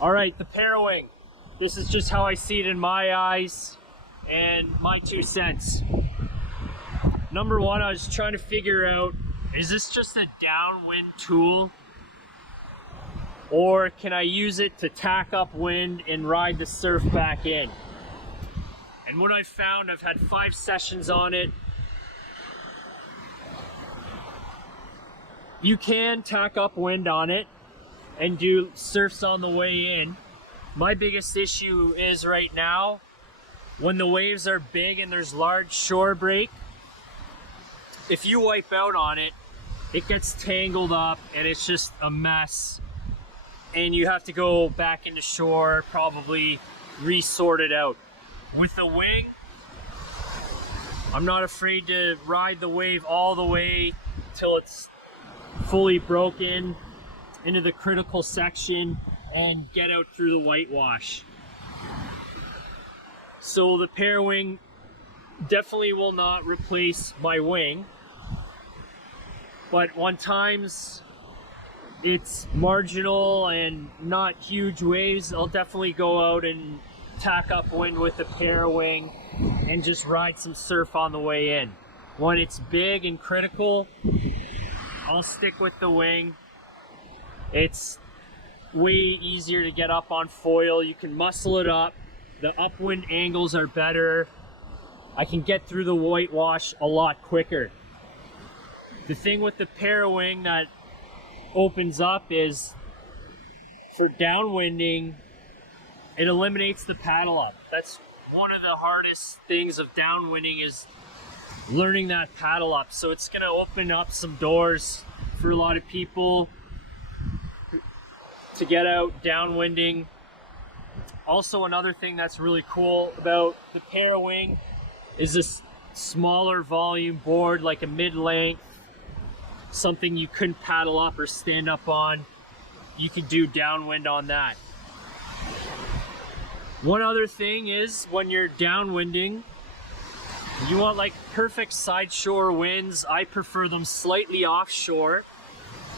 All right, the Parawing. This is just how I see it in my eyes and my 2 cents. Number one, I was trying to figure out, is this just a downwind tool? Or can I use it to tack up wind and ride the surf back in? And what I've found, I've had 5 sessions on it. You can tack up wind on it and do surfs on the way in. My biggest issue is right now, when the waves are big and there's large shore break, if you wipe out on it, it gets tangled up and it's just a mess. And you have to go back into shore, probably re-sort it out. With the wing, I'm not afraid to ride the wave all the way till it's fully broken into the critical section and get out through the whitewash. So the Parawing definitely will not replace my wing, but when times it's marginal and not huge waves, I'll definitely go out and tack up wind with the Parawing and just ride some surf on the way in. When it's big and critical, I'll stick with the wing. It's way easier to get up on foil. You can muscle it up. The upwind angles are better. I can get through the whitewash a lot quicker. The thing with the Parawing that opens up is for downwinding, it eliminates the paddle up. That's one of the hardest things of downwinding, is learning that paddle up. So it's going to open up some doors for a lot of people to get out downwinding. Also, another thing that's really cool about the Parawing is this smaller volume board, like a mid-length, something you couldn't paddle up or stand up on. You can do downwind on that. One other thing is, when you're downwinding, you want like perfect side shore winds. I prefer them slightly offshore,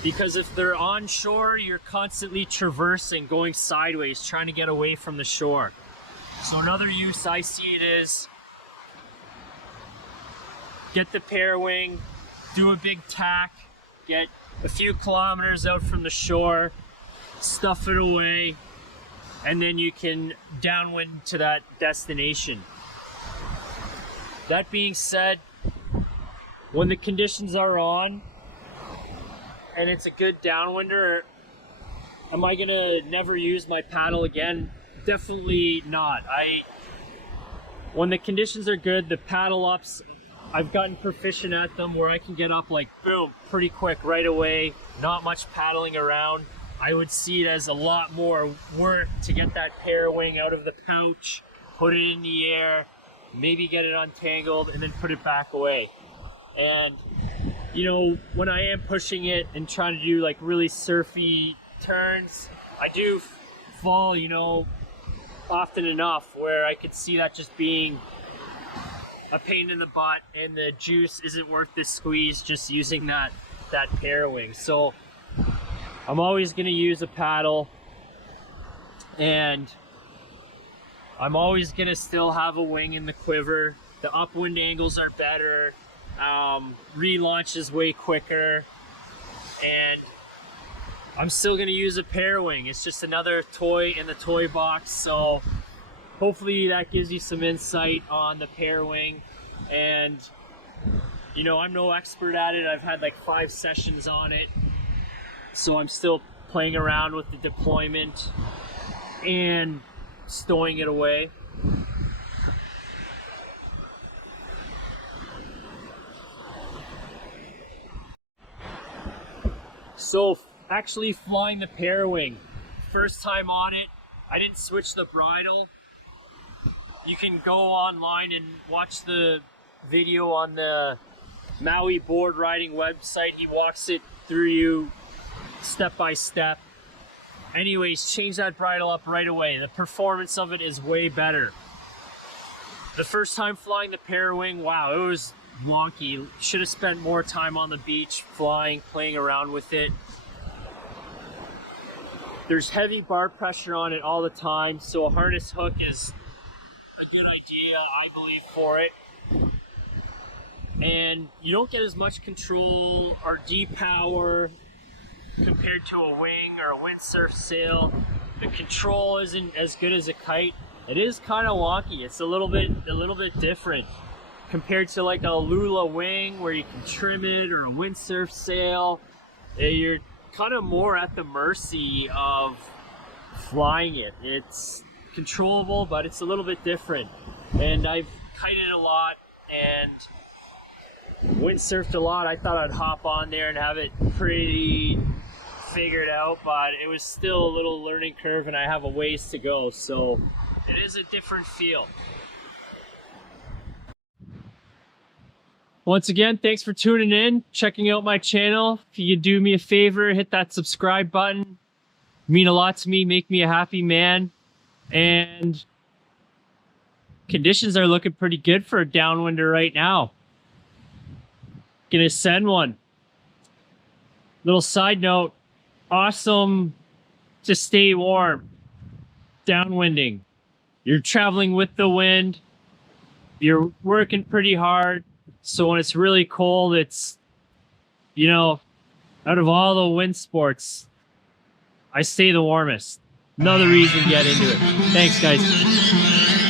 because if they're onshore, you're constantly traversing, going sideways, trying to get away from the shore. So another use I see it is, get the Parawing, do a big tack, get a few kilometers out from the shore, stuff it away, and then you can downwind to that destination. That being said, when the conditions are on and it's a good downwinder, am I gonna never use my paddle again? Definitely not. When the conditions are good, the paddle ups, I've gotten proficient at them where I can get up like boom, pretty quick right away, not much paddling around. I would see it as a lot more work to get that Parawing out of the pouch, put it in the air, maybe get it untangled, and then put it back away. And you know, when I am pushing it and trying to do like really surfy turns, I do fall, you know, often enough where I could see that just being a pain in the butt and the juice isn't worth the squeeze just using that Parawing. So I'm always going to use a paddle, and I'm always going to still have a wing in the quiver. The upwind angles are better, relaunch is way quicker, and I'm still going to use a Parawing. It's just another toy in the toy box. So hopefully that gives you some insight on the Parawing. And you know, I'm no expert at it. I've had like 5 sessions on it, so I'm still playing around with the deployment and stowing it away. So actually flying the Parawing, first time on it, I didn't switch the bridle. You can go online and watch the video on the Maui Boardriding website. He walks it through you step by step. Anyways, change that bridle up right away. The performance of it is way better. The first time flying the Parawing, wow, it was wonky. Should have spent more time on the beach flying, playing around with it. There's heavy bar pressure on it all the time, so a harness hook is a good idea, I believe, for it. And you don't get as much control or D-power compared to a wing or a windsurf sail. The control isn't as good as a kite. It is kind of wonky. It's a little bit different compared to like a Lula wing where you can trim it, or a windsurf sail. You're kind of more at the mercy of flying it. It's controllable, but it's a little bit different. And I've kited a lot and windsurfed a lot. I thought I'd hop on there and have it pretty figured out, but it was still a little learning curve and I have a ways to go, so it is a different feel. Once again, thanks for tuning in, checking out my channel. If you could do me a favor, hit that subscribe button. It'd mean a lot to me, make me a happy man. And conditions are looking pretty good for a downwinder right now. Gonna send one. Little side note, awesome to stay warm. Downwinding. You're traveling with the wind. You're working pretty hard. So when it's really cold, it's, you know, out of all the wind sports, I stay the warmest. Another reason to get into it. Thanks, guys.